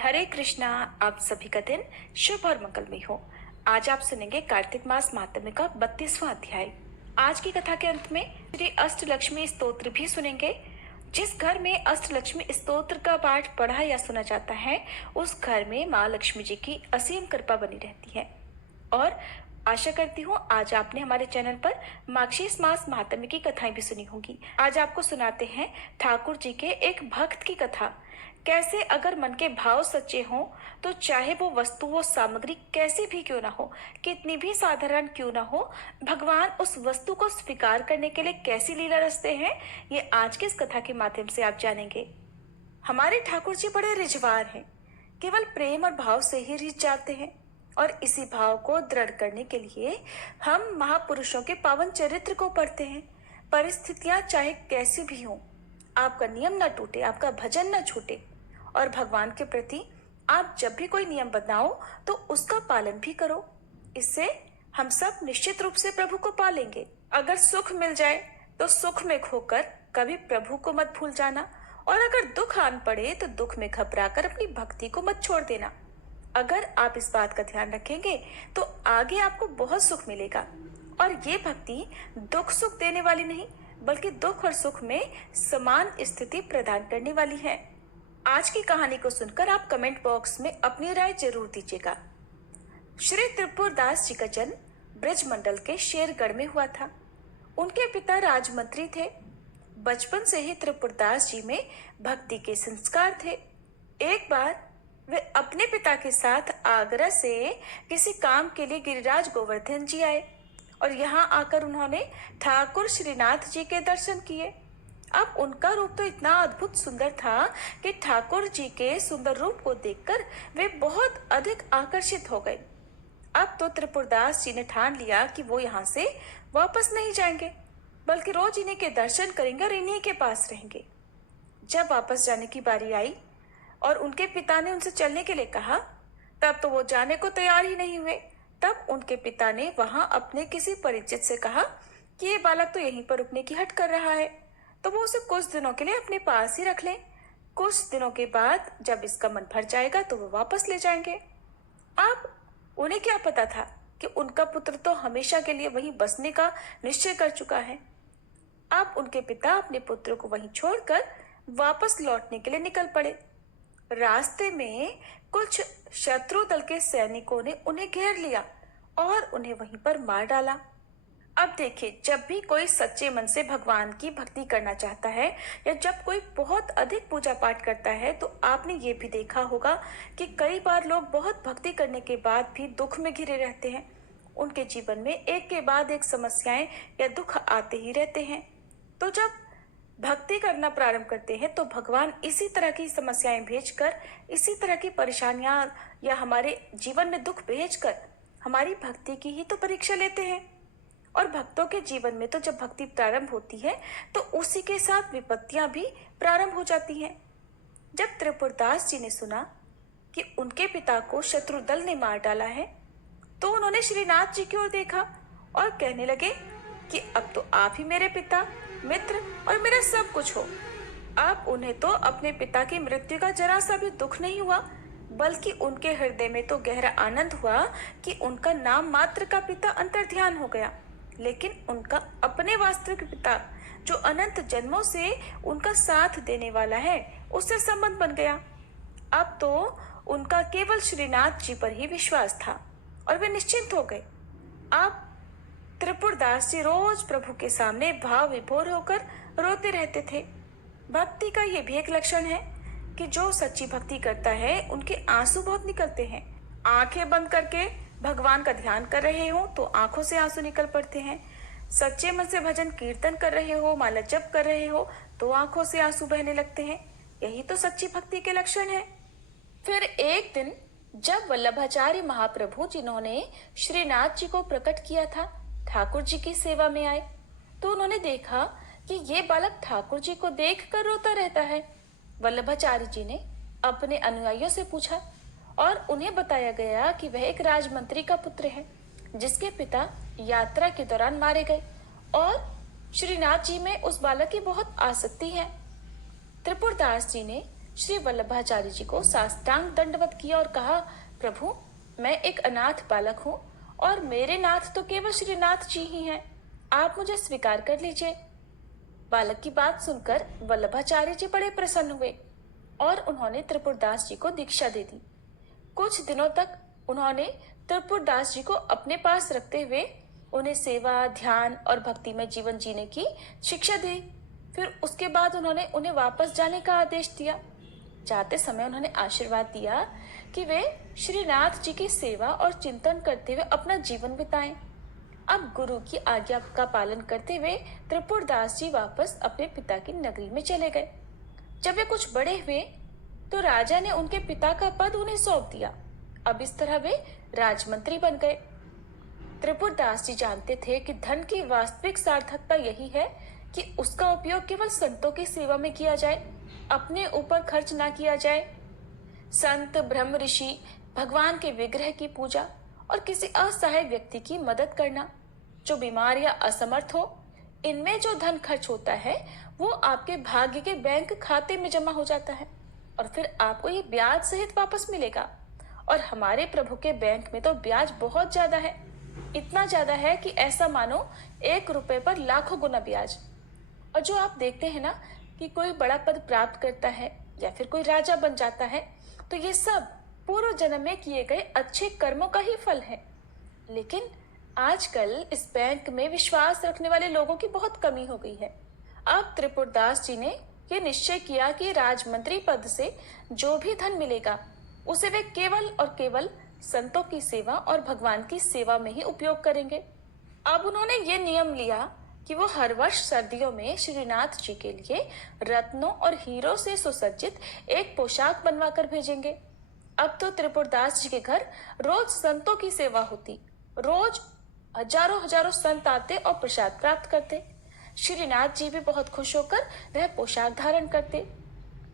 हरे कृष्णा। आप सभी का दिन शुभ और मंगलमय हो। आज आप सुनेंगे कार्तिक मास महात्म्य का 32वां अध्याय। आज की कथा के अंत में श्री अष्टलक्ष्मी स्तोत्र भी सुनेंगे। जिस घर में अष्टलक्ष्मी स्तोत्र का पाठ पढ़ा या सुना जाता है, उस घर में माँ लक्ष्मी जी की असीम कृपा बनी रहती है। और आशा करती हूँ आज आपने हमारे चैनल पर मार्गशीर्ष मास महात्म्य की कथाएं भी सुनी होंगी। आज आपको सुनाते हैं ठाकुर जी के एक भक्त की कथा। कैसे अगर मन के भाव सच्चे हों तो चाहे वो वस्तु वो सामग्री कैसी भी क्यों ना हो, कितनी भी साधारण क्यों ना हो, भगवान उस वस्तु को स्वीकार करने के लिए कैसी लीला रचते हैं, ये आज की इस कथा के माध्यम से आप जानेंगे। हमारे ठाकुर जी बड़े रिझवार हैं, केवल प्रेम और भाव से ही रिझ जाते हैं। और इसी भाव को दृढ़ करने के लिए हम महापुरुषों के पावन चरित्र को पढ़ते हैं। परिस्थितियां चाहे कैसी भी हों, आपका नियम न टूटे, आपका भजन न छूटे। और भगवान के प्रति आप जब भी कोई नियम बनाओ तो उसका पालन भी करो। इससे हम सब निश्चित रूप से प्रभु को पालेंगे। अगर सुख मिल जाए तो सुख में खोकर कभी प्रभु को मत भूल जाना, और अगर दुख आन पड़े तो दुख में घबराकर अपनी भक्ति को मत छोड़ देना। अगर आप इस बात का ध्यान रखेंगे तो आगे आपको बहुत सुख मिलेगा। और ये भक्ति दुख सुख देने वाली नहीं, बल्कि दुख और सुख में समान स्थिति प्रदान करने वाली है। आज की कहानी को सुनकर आप कमेंट बॉक्स में अपनी राय जरूर दीजिएगा। श्री त्रिपुरदास जी का जन्म ब्रज मंडल के शेरगढ़ में हुआ था। उनके पिता राजमंत्री थे। बचपन से ही त्रिपुरदास जी में भक्ति के संस्कार थे। एक बार वे अपने पिता के साथ आगरा से किसी काम के लिए गिरिराज गोवर्धन जी आए, और यहाँ आकर उन्होंने ठाकुर श्रीनाथ जी के दर्शन किए। अब उनका रूप तो इतना अद्भुत सुंदर था कि ठाकुर जी के सुंदर रूप को देखकर वे बहुत अधिक आकर्षित हो गए। अब तो त्रिपुरदास जी ने ठान लिया कि वो यहाँ से वापस नहीं जाएंगे, बल्कि रोज इन्हीं के दर्शन करेंगे और इन्हीं के पास रहेंगे। जब वापस जाने की बारी आई और उनके पिता ने उनसे चलने के लिए कहा, तब तो वो जाने को तैयार ही नहीं हुए। तब उनके पिता ने वहां अपने किसी परिचित से कहा कि ये बालक तो यहीं पर रुकने की हट कर रहा है, तो वो उसे कुछ दिनों के लिए अपने पास ही रख लें। कुछ दिनों के बाद जब इसका मन भर जाएगा तो वो वापस ले जाएंगे। अब उन्हें क्या पता था कि उनका पुत्र तो हमेशा के लिए वहीं बसने का निश्चय कर चुका है। अब उनके पिता अपने पुत्र को वहीं छोड़कर वापस लौटने के लिए निकल पड़े। रास्ते में कुछ शत्रु दल के सैनिकों ने उन्हें घेर लिया और उन्हें वहीं पर मार डाला। अब देखिए, जब भी कोई सच्चे मन से भगवान की भक्ति करना चाहता है या जब कोई बहुत अधिक पूजा पाठ करता है, तो आपने ये भी देखा होगा कि कई बार लोग बहुत भक्ति करने के बाद भी दुख में घिरे रहते हैं। उनके जीवन में एक के बाद एक समस्याएं या दुख आते ही रहते हैं। तो जब भक्ति करना प्रारंभ करते हैं तो भगवान इसी तरह की समस्याएं भेजकर, इसी तरह की परेशानियां या हमारे जीवन में दुख भेजकर हमारी भक्ति की ही तो परीक्षा लेते हैं। और भक्तों के जीवन में तो जब भक्ति प्रारंभ होती है तो उसी के साथ विपत्तियां भी प्रारंभ हो जाती हैं। जब त्रिपुरदास जी ने सुना कि उनके पिता को शत्रु दल ने मार डाला है, तो उन्होंने श्रीनाथ जी की ओर देखा और कहने लगे कि अब तो आप ही मेरे पिता, मित्र और मेरा सब कुछ हो। अब उन्हें तो अपने पिता की मृत्यु का जरा सा भी दुख नहीं हुआ, बल्कि उनके हृदय में तो गहरा आनंद हुआ कि उनका नाम मात्र का पिता अंतर्ध्यान हो गया। लेकिन उनका अपने वास्तविक पिता, जो अनंत जन्मों से उनका साथ देने वाला है, उससे संबंध बन गया। अब तो उनका केवल श्रीनाथ जी पर ही विश्वास था और वे निश्चिंत हो गए। अब त्रिपुरदास जी रोज प्रभु के सामने भाव विभोर होकर रोते रहते थे। भक्ति का ये भी एक लक्षण है कि जो सच्ची भक्ति करता है उनके आंसू बहुत निकलते हैं। आंखें बंद करके भगवान का ध्यान कर रहे हो तो आंखों से आंसू निकल पड़ते हैं। सच्चे मन से भजन कीर्तन कर रहे हो, माला जप कर रहे हो तो आंखों से आंसू बहने लगते हैं। यही तो सच्ची भक्ति के लक्षण है। फिर एक दिन जब वल्लभाचार्य महाप्रभु, जिन्होंने श्रीनाथ जी को प्रकट किया था, ठाकुर जी की सेवा में आए, तो उन्होंने देखा कि ये बालक ठाकुर जी को देखकर रोता रहता है। वल्लभाचार्य जी ने अपने अनुयायियों से पूछा और उन्हें बताया गया कि वह एक राजमंत्री का पुत्र है, जिसके पिता यात्रा के दौरान मारे गए और श्रीनाथ जी में उस बालक की बहुत आसक्ति है। त्रिपुरदास जी ने श्री वल्लभाचार्य जी को साष्टांग दंडवत किया और कहा, प्रभु, मैं एक अनाथ बालक हूँ और मेरे नाथ तो केवल श्रीनाथ जी ही हैं। आप मुझे स्वीकार कर लीजिए। बालक की बात सुनकर वल्लभाचार्य जी बड़े प्रसन्न हुए और उन्होंने त्रिपुरदास जी को दीक्षा दे दी। कुछ दिनों तक उन्होंने त्रिपुरदास जी को अपने पास रखते हुए उन्हें सेवा, ध्यान और भक्ति में जीवन जीने की शिक्षा दी। फिर उसके बाद उन्होंने उन्हें वापस जाने का आदेश दिया। जाते समय उन्होंने आशीर्वाद दिया कि वे श्रीनाथ जी की सेवा और चिंतन करते हुए अपना जीवन बिताएं। अब गुरु की आज्ञा का पालन करते हुए त्रिपुरदास जी वापस अपने पिता की नगरी में चले गए। जब वे कुछ बड़े हुए तो राजा ने उनके पिता का पद उन्हें सौंप दिया। अब इस तरह वे राजमंत्री बन गए। त्रिपुरदास जी जानते थे कि धन की वास्तविक सार्थकता यही है कि उसका उपयोग केवल संतों की सेवा में किया जाए, अपने ऊपर खर्च ना किया जाए। संत, ब्रह्म ऋषि, भगवान के विग्रह की पूजा और किसी असहाय व्यक्ति की मदद करना जो बीमार या असमर्थ हो, इनमें जो धन खर्च होता है वो आपके भाग्य के बैंक खाते में जमा हो जाता है और फिर आपको ये ब्याज सहित वापस मिलेगा। और हमारे प्रभु के बैंक में तो ब्याज बहुत ज्यादा है, इतना ज्यादा है कि ऐसा मानो 1 रुपए पर लाखों गुना ब्याज। और जो आप देखते हैं ना कि कोई बड़ा पद प्राप्त करता है या फिर कोई राजा बन जाता है, तो ये सब पूर्व जन्म में किए गए अच्छे कर्मों का ही फल है। लेकिन आजकल इस बैंक में विश्वास रखने वाले लोगों की बहुत कमी हो गई है। अब त्रिपुरदास जी ने ये निश्चय किया कि राजमंत्री पद से जो भी धन मिलेगा उसे वे केवल और केवल संतों की सेवा और भगवान की सेवा में ही उपयोग करेंगे। अब उन्होंने ये नियम लिया कि वो हर वर्ष सर्दियों में श्रीनाथ जी के लिए रत्नों और हीरों से सुसज्जित एक पोशाक बनवा कर भेजेंगे। अब तो त्रिपुरदास जी के घर रोज संतों की सेवा होती। रोज हजारों हजारों संत आते और प्रसाद प्राप्त करते। श्रीनाथ जी भी बहुत खुश होकर वह पोशाक धारण करते।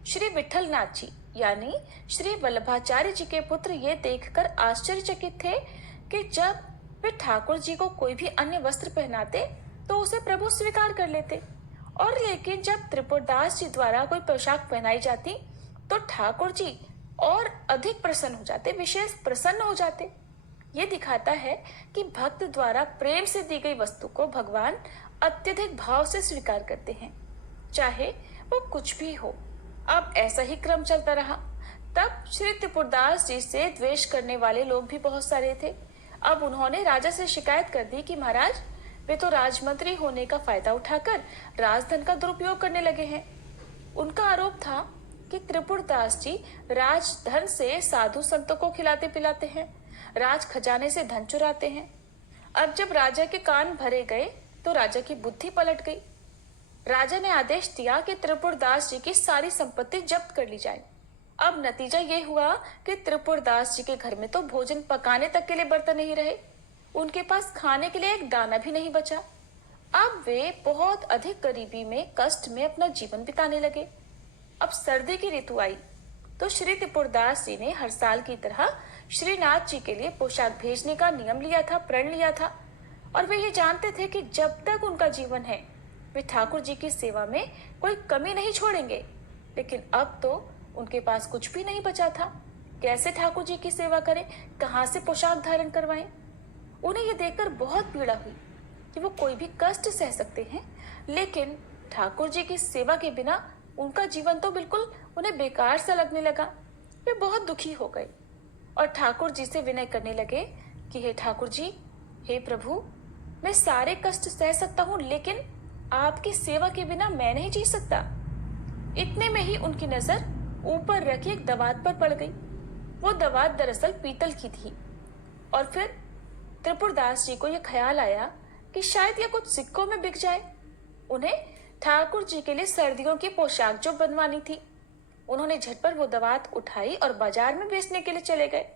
श्री विठलनाथ जी यानी श्री वल्लभाचार्य जी के पुत्र ये देखकर आश्चर्यचकित थे कि जब वे ठाकुर जी को कोई भी अन्य वस्त्र पहनाते तो उसे प्रभु स्वीकार कर लेते, और लेकिन जब त्रिपुरदास जी द्वारा कोई पोशाक पहनाई जाती तो ठाकुर जी और अधिक प्रसन्न हो जाते, विशेष प्रसन्न हो जाते। ये दिखाता है कि भक्त द्वारा प्रेम से दी गई वस्तु को भगवान अत्यधिक भाव से स्वीकार करते हैं, चाहे वो कुछ भी हो। अब ऐसा ही क्रम चलता रहा। तब श्री त्रिपुरदास जी से द्वेष करने वाले लोग भी बहुत सारे थे। अब उन्होंने राजा से शिकायत कर दी कि महाराज, वे तो राजमंत्री होने का फायदा उठाकर राजधन का दुरुपयोग करने लगे हैं। उनका आरोप था कि त्रिपुरदास जी राजधन से साधु संतों को खिलाते पिलाते हैं, राज खजाने से धन चुराते हैं। अब जब राजा के कान भरे गए तो राजा की बुद्धि पलट गई। राजा ने आदेश दिया कि त्रिपुरदास जी की सारी संपत्ति जब्त कर ली जाए। अब नतीजा ये हुआ कि त्रिपुरदास जी के घर में तो भोजन पकाने तक के लिए बर्तन नहीं रहे, उनके पास खाने के लिए एक दाना भी नहीं बचा। अब वे बहुत अधिक गरीबी में, कष्ट में अपना जीवन बिताने लगे। अब सर्दी की ऋतु आई तो श्री त्रिपुरदास जी ने हर साल की तरह श्रीनाथ जी के लिए पोशाक भेजने का नियम लिया था, प्रण लिया था। और वे ये जानते थे कि जब तक उनका जीवन है वे ठाकुर जी की सेवा में कोई कमी नहीं छोड़ेंगे। लेकिन अब तो उनके पास कुछ भी नहीं बचा था। कैसे ठाकुर जी की सेवा करें, कहाँ से पोशाक धारण करवाएं? उन्हें यह देखकर बहुत पीड़ा हुई कि वो कोई भी कष्ट सह सकते हैं, लेकिन ठाकुर जी की सेवा के बिना उनका जीवन तो बिल्कुल उन्हें बेकार सा लगने लगा। वे बहुत दुखी हो गए और ठाकुर जी से विनय करने लगे कि हे ठाकुर जी, हे प्रभु, मैं सारे कष्ट सह सकता हूँ, लेकिन आपकी सेवा के बिना मैं नहीं जी सकता। इतने में ही उनकी नजर ऊपर रखी एक दवात पर पड़ गई। वो दवात दरअसल पीतल की थी। और फिर त्रिपुरदास जी को यह ख्याल आया कि शायद यह कुछ सिक्कों में बिक जाए। उन्हें ठाकुर जी के लिए सर्दियों की पोशाक जो बनवानी थी, उन्होंने झटपट वो दवात उठाई और बाजार में बेचने के लिए चले गए।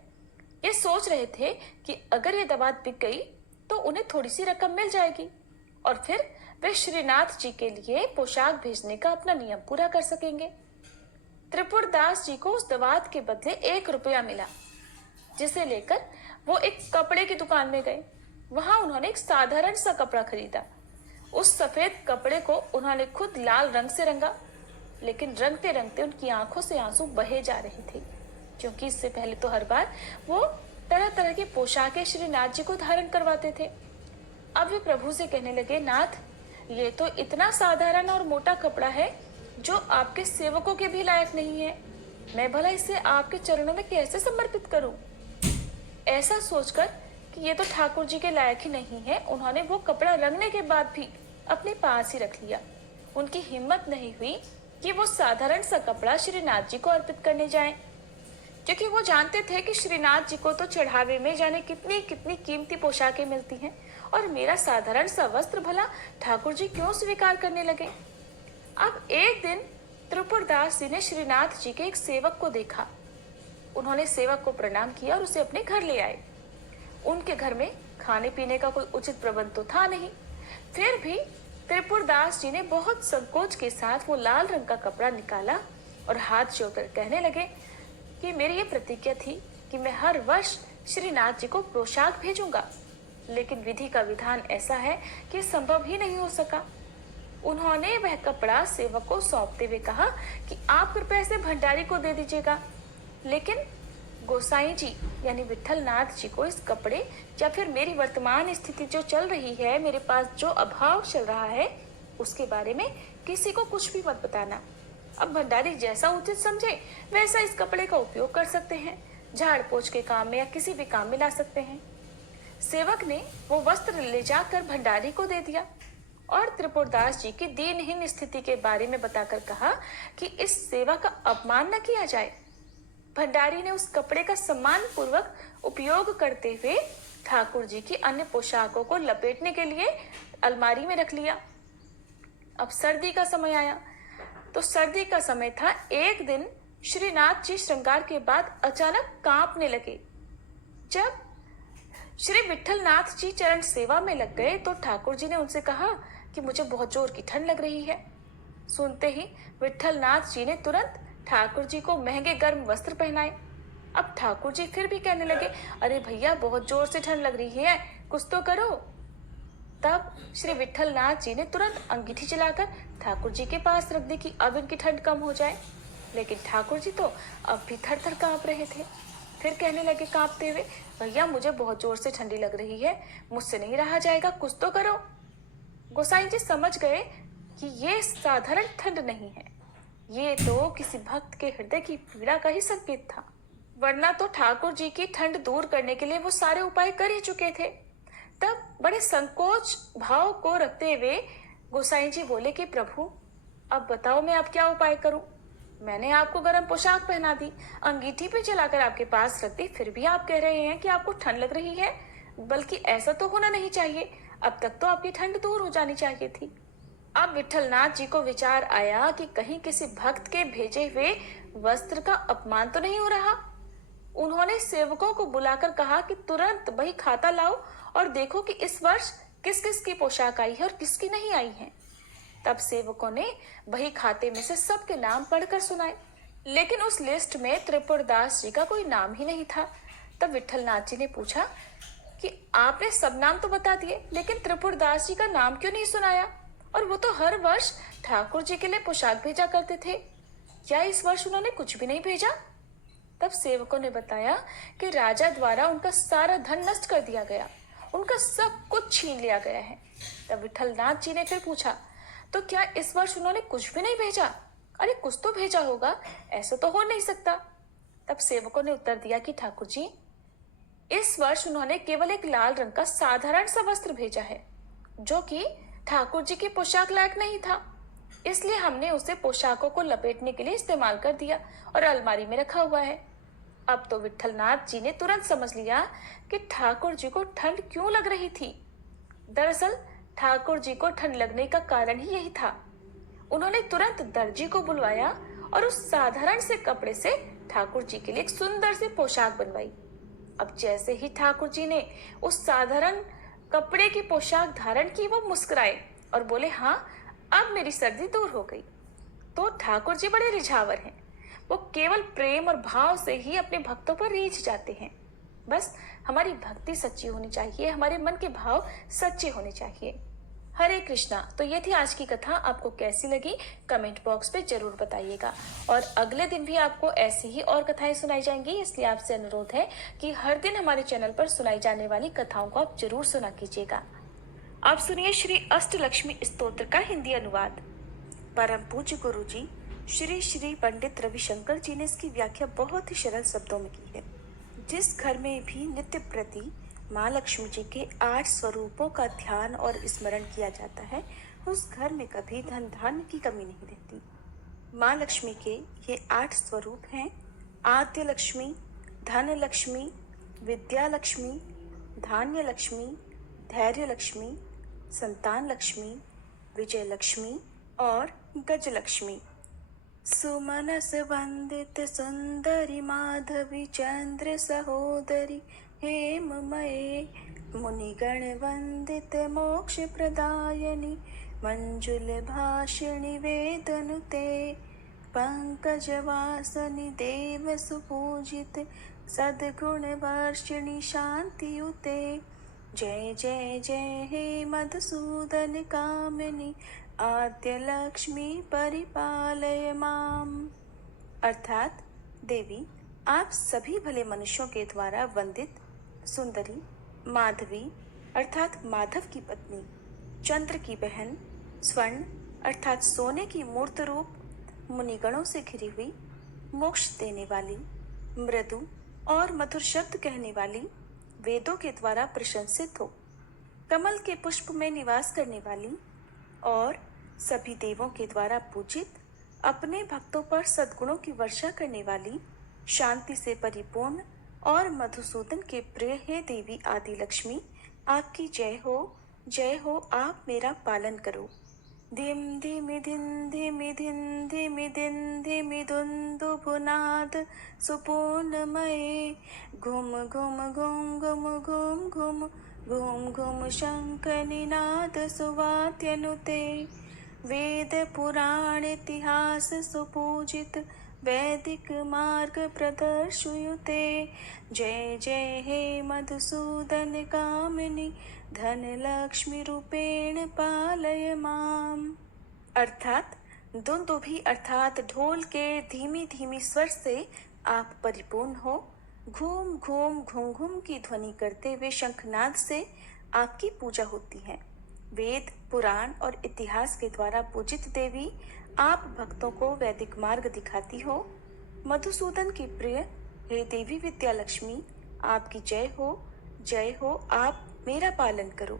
ये सोच रहे थे कि अगर ये दवात बिक गई तो उन्हें थोड़ी सी रकम मिल जाएगी और फिर वे श्रीनाथ जी के लिए पोशाक भेजने का अपना नियम पूरा कर सकेंगे। त्रिपुरदास जी को उस दवात के बदले 1 रुपया मिला, जिसे लेकर वो एक कपड़े की दुकान में गए। वहां उन्होंने एक साधारण सा कपड़ा खरीदा। उस सफेद कपड़े को उन्होंने खुद लाल रंग से रंगा। लेकिन रंगते रंगते उनकी आंखों से आंसू बहे जा रहे थे, क्योंकि इससे पहले तो हर बार वो तरह तरह की पोशाकें श्रीनाथ जी को धारण करवाते थे। अब वे प्रभु से कहने लगे, नाथ, ये तो इतना साधारण और मोटा कपड़ा है जो आपके सेवकों के भी लायक नहीं है। मैं भला इसे आपके चरणों में कैसे समर्पित करूं? ऐसा सोचकर कि ये तो ठाकुर जी के लायक ही नहीं है, उन्होंने वो कपड़ा रंगने के बाद भी अपने पास ही रख लिया। उनकी हिम्मत नहीं हुई कि वो साधारण सा कपड़ा श्रीनाथ जी को अर्पित करने जाएं, क्योंकि वो जानते थे कि श्रीनाथ जी को तो चढ़ावे में जाने कितनी कितनी कीमती पोशाकें मिलती हैं, और मेरा साधारण सा वस्त्र भला ठाकुर जी क्यों स्वीकार करने लगे। अब एक दिन त्रिपुरदास जी ने श्रीनाथ जी के एक सेवक को देखा। उन्होंने सेवक को प्रणाम किया और उसे अपने घर ले आए। उनके घर में खाने पीने का कोई उचित प्रबंध तो था नहीं, फिर भी त्रिपुरदास जी ने बहुत संकोच के साथ वो लाल रंग का कपड़ा निकाला और हाथ जोड़कर कहने लगे कि मेरी ये प्रतिज्ञा थी कि मैं हर वर्ष श्रीनाथ जी को पोशाक भेजूंगा, लेकिन विधि का विधान ऐसा है कि संभव ही नहीं हो सका। उन्होंने वह कपड़ा सेवक को सौंपते हुए कहा कि आप कृपया इसे भंडारी को दे दीजिएगा, लेकिन गोसाई जी यानी विठल नाथ जी को इस कपड़े या फिर मेरी वर्तमान स्थिति जो चल रही है, मेरे पास जो अभाव चल रहा है, उसके बारे में किसी को कुछ भी मत बताना। अब भंडारी जैसा उचित समझे वैसा इस कपड़े का उपयोग कर सकते हैं, झाड़ पोछ के काम में या किसी भी काम में ला सकते हैं। सेवक ने वो वस्त्र ले जाकर भंडारी को दे दिया और त्रिपुरदास जी की दीनहीन स्थिति के बारे में बताकर कहा कि इस सेवा का अपमान न किया जाए। भंडारी ने उस कपड़े का सम्मान पूर्वक उपयोग करते हुए ठाकुर जी की अन्य पोशाकों को लपेटने के लिए अलमारी में रख लिया। अब सर्दी का समय आया, तो सर्दी का समय था। एक दिन श्रीनाथ जी श्रृंगार के बाद अचानक कांपने लगे। जब श्री विठल नाथ जी चरण सेवा में लग गए तो ठाकुर जी ने उनसे कहा कि मुझे बहुत जोर की ठंड लग रही है। सुनते ही विठल नाथ जी ने तुरंत ठाकुर जी को महंगे गर्म वस्त्र पहनाए। अब ठाकुर जी फिर भी कहने लगे, अरे भैया बहुत जोर से ठंड लग रही है, कुछ तो करो। तब श्री विठल नाथ जी ने तुरंत अंगीठी चलाकर ठाकुर जी के पास रख दी कि अब इनकी ठंड कम हो जाए, लेकिन ठाकुर जी तो अब भी थर थर कांप रहे थे। फिर कहने लगे कांपते हुए, भैया मुझे बहुत जोर से ठंडी लग रही है, मुझसे नहीं रहा जाएगा, कुछ तो करो। गोसाई जी समझ गए कि ये साधारण ठंड नहीं है, ये तो किसी भक्त के हृदय की पीड़ा का ही संकेत था, वरना तो ठाकुर जी की ठंड दूर करने के लिए वो सारे उपाय कर ही चुके थे। तब बड़े संकोच भाव को रखते हुए गोसाई जी बोले कि प्रभु अब बताओ मैं अब क्या उपाय करूं। मैंने आपको गर्म पोशाक पहना दी, अंगीठी पे चलाकर आपके पास रख दी, फिर भी आप कह रहे हैं कि आपको ठंड लग रही है, बल्कि ऐसा तो होना नहीं चाहिए, अब तक तो आपकी ठंड दूर हो जानी चाहिए थी। अब विठलनाथ जी को विचार आया कि कहीं किसी भक्त के भेजे हुए वस्त्र का अपमान तो नहीं हो रहा। उन्होंने सेवकों को बुलाकर कहा कि तुरंत वही खाता लाओ और देखो कि इस वर्ष किस किस की पोशाक आई है और किसकी नहीं आई है। तब सेवकों ने वही खाते में से सबके नाम पढ़कर सुनाए, लेकिन उस लिस्ट में त्रिपुरदास जी का कोई नाम ही नहीं था। तब विठलनाथ जी ने पूछा कि आपने सब नाम तो बता दिए, लेकिन त्रिपुरदास जी का नाम क्यों नहीं सुनाया? और वो तो हर वर्ष ठाकुर जी के लिए पोशाक भेजा करते थे, क्या इस वर्ष उन्होंने कुछ भी नहीं भेजा? तब सेवकों ने बताया कि राजा द्वारा उनका सारा धन नष्ट कर दिया गया, उनका सब कुछ छीन लिया गया है। तब विठलनाथ जी ने फिर पूछा, तो क्या इस वर्ष उन्होंने कुछ भी नहीं भेजा? अरे कुछ तो भेजा होगा, ऐसा तो हो नहीं सकता। तब सेवकों ने उत्तर दिया कि ठाकुर जी इस वर्ष उन्होंने केवल एक लाल रंग का साधारण सा वस्त्र भेजा है, जो कि ठाकुर जी की पोशाक लायक नहीं था, इसलिए हमने उसे पोशाकों को लपेटने के लिए इस्तेमाल कर दिया और अलमारी में रखा हुआ है। अब तो विठलनाथ जी ने तुरंत समझ लिया कि ठाकुर जी को ठंड क्यों लग रही थी। दरअसल ठाकुर जी को ठंड लगने का कारण ही यही था। उन्होंने तुरंत दर्जी को बुलवाया और उस साधारण से कपड़े से ठाकुर जी के लिए एक सुंदर सी पोशाक बनवाई। अब जैसे ही ठाकुर जी ने उस साधारण कपड़े की पोशाक धारण की, वो मुस्कुराए और बोले, हाँ अब मेरी सर्दी दूर हो गई। तो ठाकुर जी बड़े रिझावर हैं, वो केवल प्रेम और भाव से ही अपने भक्तों पर रीझ जाते हैं। बस हमारी भक्ति सच्ची होनी चाहिए, हमारे मन के भाव सच्चे होने चाहिए। हरे कृष्णा। तो ये थी आज की कथा। आपको कैसी लगी कमेंट बॉक्स पे जरूर बताइएगा। और अगले दिन भी आपको ऐसी ही और कथाएं सुनाई जाएंगी, इसलिए आपसे अनुरोध है कि हर दिन हमारे चैनल पर सुनाई जाने वाली कथाओं को आप जरूर सुना कीजिएगा। आप सुनिए श्री अष्टलक्ष्मी स्तोत्र का हिंदी अनुवाद। परम पूज्य गुरु जी श्री श्री पंडित रविशंकर जी ने इसकी व्याख्या बहुत ही सरल शब्दों में की है। जिस घर में भी नित्य प्रति माँ लक्ष्मी जी के 8 स्वरूपों का ध्यान और स्मरण किया जाता है, उस घर में कभी धन धान्य की कमी नहीं रहती। माँ लक्ष्मी के ये 8 स्वरूप हैं: आद्य लक्ष्मी, धन लक्ष्मी, विद्या लक्ष्मी, धान्य लक्ष्मी, धैर्य लक्ष्मी, संतान लक्ष्मी, विजय लक्ष्मी और गज लक्ष्मी। सुमनस वंदित सुंदरी माधवी चंद्र सहोदरी हेममये, मुनिगण वंदित मोक्ष प्रदायिनी मंजुल भाषिणी वेदनुते, पंकज वासनी देव सुपूजित सद्गुण वर्षिणी शांतियुते। जय जय जय हे मधुसूदन कामिनी आद्य लक्ष्मी परिपालय माम। अर्थात देवी, आप सभी भले मनुष्यों के द्वारा वंदित सुंदरी माधवी अर्थात माधव की पत्नी, चंद्र की बहन, स्वर्ण अर्थात सोने की मूर्त रूप, मुनिगणों से घिरी हुई, मोक्ष देने वाली, मृदु और मधुर शब्द कहने वाली, वेदों के द्वारा प्रशंसित हो, कमल के पुष्प में निवास करने वाली और सभी देवों के द्वारा पूजित, अपने भक्तों पर सद्गुणों की वर्षा करने वाली, शांति से परिपूर्ण और मधुसूदन के प्रिय हे देवी आदि लक्ष्मी, आपकी जय हो, आप मेरा पालन करो। धिम धिमि धिन धिमि धिन धिमि दिन धिमि धुंदु भुनाद सुपूर्णमये, घुम घुम घुम घुम घुम घुम घुम घुम शंख निनाद सुवाद्यनुते, वेद पुराण इतिहास सुपूजित वैदिक मार्ग प्रदर्शयुते। जय जय हे मधुसूदन कामिनी धन लक्ष्मी रूपेण पालय माम। अर्थात दुंदुभी अर्थात ढोल के धीमी धीमी स्वर से आप परिपूर्ण हो, घूम घूम घूम घूम की ध्वनि करते हुए शंखनाद से आपकी पूजा होती है। वेद पुराण और इतिहास के द्वारा पूजित देवी, आप भक्तों को वैदिक मार्ग दिखाती हो। मधुसूदन की प्रिय हे देवी विद्या लक्ष्मी, आपकी जय हो, आप मेरा पालन करो।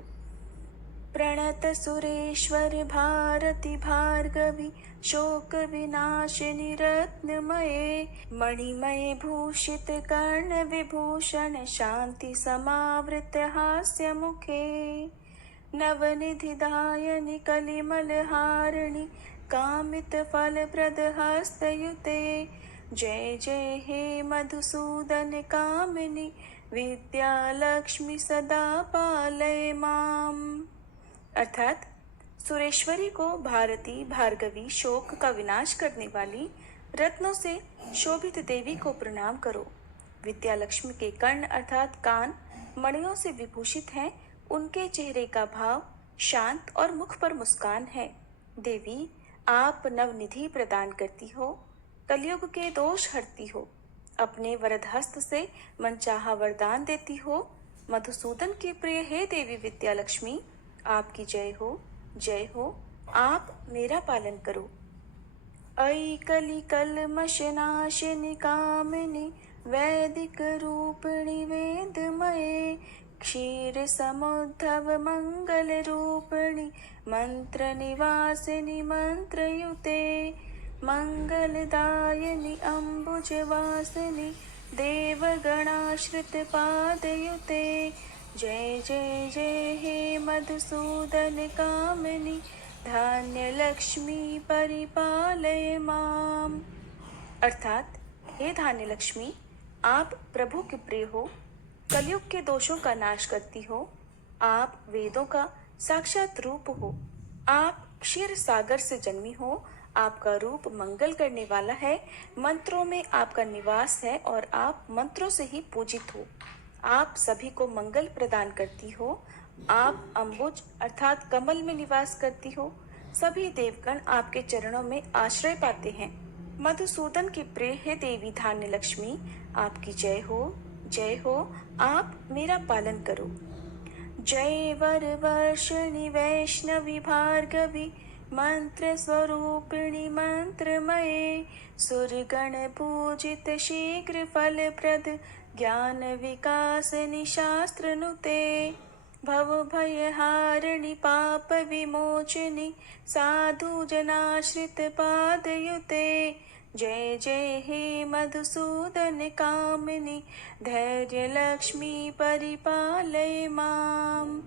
प्रणत सुरेश्वर भारती भार्गवी शोक विनाशिनी रत्नमये, मणिमय भूषित कर्ण विभूषण शांति समावृत हास्य मुखे, नवनिधि दायनि कलिमल हारिणी कामित फल प्रद हस्तयुते। जय जय हे मधुसूदन कामिनी विद्या लक्ष्मी सदा पालय माम। अर्थात सुरेश्वरी को भारती भार्गवी शोक का विनाश करने वाली रत्नों से शोभित देवी को प्रणाम करो। विद्या लक्ष्मी के कर्ण अर्थात कान मणियों से विभूषित हैं, उनके चेहरे का भाव शांत और मुख पर मुस्कान है। देवी, आप नवनिधि प्रदान करती हो, कलयुग के दोष हरती हो, अपने वरद हस्त से मनचाहा वरदान देती हो। मधुसूदन की प्रिय हे देवी विद्या लक्ष्मी, आपकी जय हो, आप मेरा पालन करो। ऐ कलि कल्मषनाशिनि कामिनी वैदिक रूपिणी वेदमये, क्षीर समुद्धव मंगल रूपिणी मंत्र निवासिनी मंत्रयुते, मंगलदायिनी अम्बुजवासिनी देवगणाश्रित पादयुते। जय जय जय हे मधुसूदन कामिनी धान्य लक्ष्मी परिपालय माम। अर्थात हे धान्य लक्ष्मी, आप प्रभु के प्रिय हो, कलयुग के दोषों का नाश करती हो, आप वेदों का साक्षात रूप हो, आप क्षीर सागर से जन्मी हो, आपका रूप मंगल करने वाला है, मंत्रों में आपका निवास है और आप मंत्रों से ही पूजित हो। आप सभी को मंगल प्रदान करती हो, आप अम्बुज अर्थात कमल में निवास करती हो। सभी देवगण आपके चरणों में आश्रय पाते हैं। मधुसूदन की प्रिय है देवी धान्य लक्ष्मी, आपकी जय हो, आप मेरा पालन करो। जय वरवर्षिणि वैष्णवी भार्गवी, मंत्र स्वरूपिणि मंत्रमये, सुरगण पूजित शीघ्र फलप्रद, ज्ञान विकासिनि शास्त्रनुते। भव भयहारिणि पाप विमोचिनि, साधु जनाश्रित पादयुते। जय जय हे मधुसूदन कामिनी, धैर्य लक्ष्मी परिपालय माम।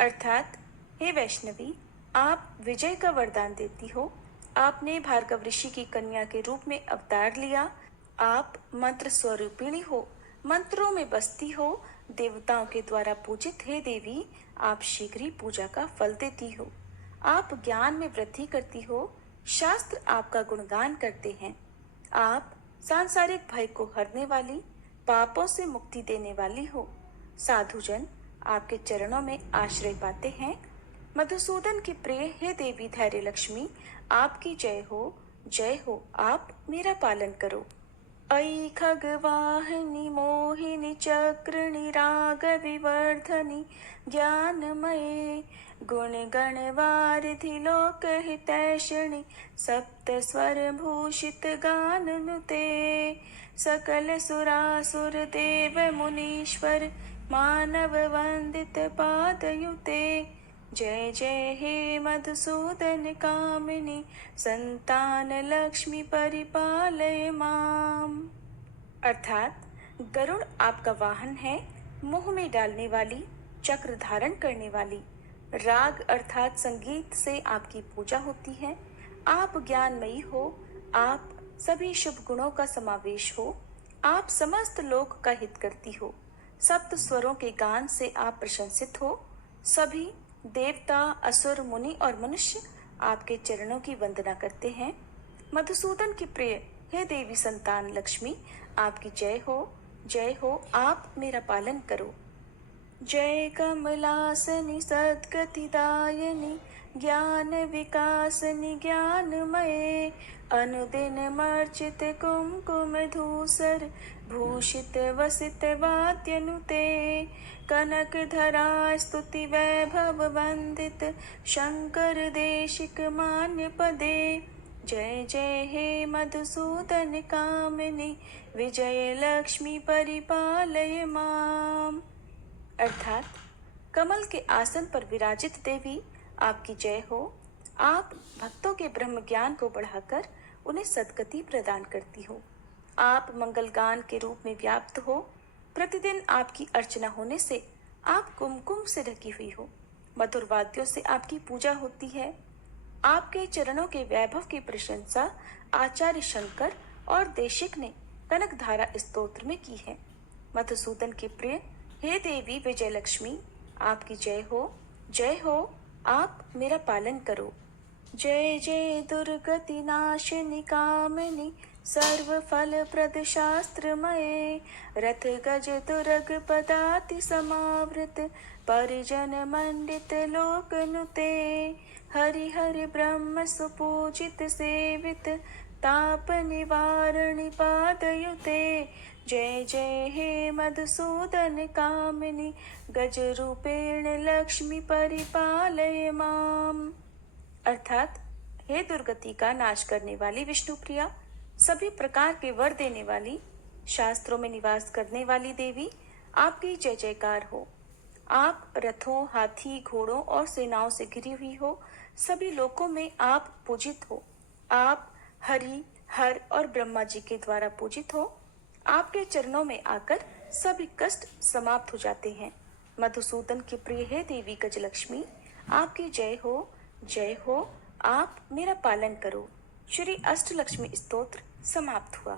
अर्थात हे वैष्णवी, आप विजय का वरदान देती हो। आपने भार्गव ऋषि की कन्या के रूप में अवतार लिया। आप मंत्र स्वरूपिणी हो, मंत्रों में बसती हो। देवताओं के द्वारा पूजित हे देवी, आप शीघ्र ही पूजा का फल देती हो। आप ज्ञान में वृद्धि करती हो, शास्त्र आपका गुणगान करते हैं। आप सांसारिक भय को हरने वाली, पापों से मुक्ति देने वाली हो। साधुजन आपके चरणों में आश्रय पाते हैं। मधुसूदन की प्रिय हे देवी धैर्य लक्ष्मी, आपकी जय हो, आप मेरा पालन करो। ऐ खगवाहिनी मोहिनी चक्रिणी राग विवर्धनी, ज्ञानमये गुण गणवारिधि लोक हितैषिणी, सप्त स्वर भूषित गाननुते। सकल सुरासुर देव मुनीश्वर, मानव वंदित पादयुते। जय जय हे मधुसूदन कामिनी, संतान लक्ष्मी परिपालय माम। अर्थात गरुड़ आपका वाहन है, मुंह में डालने वाली, चक्र धारण करने वाली। राग अर्थात संगीत से आपकी पूजा होती है। आप ज्ञानमयी हो, आप सभी शुभ गुणों का समावेश हो। आप समस्त लोक का हित करती हो। सप्त स्वरों के गान से आप प्रशंसित हो। सभी देवता, असुर, मुनि और मनुष्य आपके चरणों की वंदना करते हैं। मधुसूदन की प्रिय हे देवी संतान लक्ष्मी, आपकी जय हो, आप मेरा पालन करो। जय कमलासनि सद्गतिदायिनि, ज्ञान विकासनि ज्ञानमये, अनुदिन मर्चित कुमकुम धूसर, भूषित वसित वाद्यनुते। कनक धरा स्तुति वैभव वंदित, शंकर देशिक मान्य पदे। जय जय हे मधुसूदन कामिनी, विजय लक्ष्मी परिपालय माम। अर्थात कमल के आसन पर विराजित देवी, आपकी जय हो। आप भक्तों के ब्रह्म ज्ञान को बढ़ाकर उन्हें सद्गति प्रदान करती हो। आप मंगल गान के रूप में व्याप्त हो। प्रतिदिन आपकी अर्चना होने से आप कुमकुम से ढकी हुई हो। मधुर वाद्यों से आपकी पूजा होती है। आपके चरणों के वैभव की प्रशंसा आचार्य शंकर और देशिक ने कनकधारा स्तोत्र में की है। मधुसूदन के प्रिय हे देवी विजय लक्ष्मी, आपकी जय हो, आप मेरा पालन करो। जय जय दुर्गति नाशिनी कामिनी, सर्व फल प्रद शास्त्रमये, रथ गज तुरग पदाति समावृत, परिजन मंडित लोकनुते। हरि हरि ब्रह्म सुपूजित सेवित, ताप निवारणि पादयुते। जय जय हे मधुसूदन कामिनी, गज रूपेण लक्ष्मी परिपालय माम। अर्थात हे दुर्गति का नाश करने वाली विष्णु प्रिया, सभी प्रकार के वर देने वाली, शास्त्रों में निवास करने वाली देवी, आपकी जय जयकार हो। आप रथों, हाथी, घोड़ों और सेनाओं से घिरी हुई हो। सभी लोकों में आप पूजित हो। आप हरि, हर और ब्रह्मा जी के द्वारा पूजित हो। आपके चरणों में आकर सभी कष्ट समाप्त हो जाते हैं। मधुसूदन की प्रिय है देवी गजलक्ष्मी, आपकी जय हो, आप मेरा पालन करो। श्री अष्टलक्ष्मी स्तोत्र समाप्त हुआ।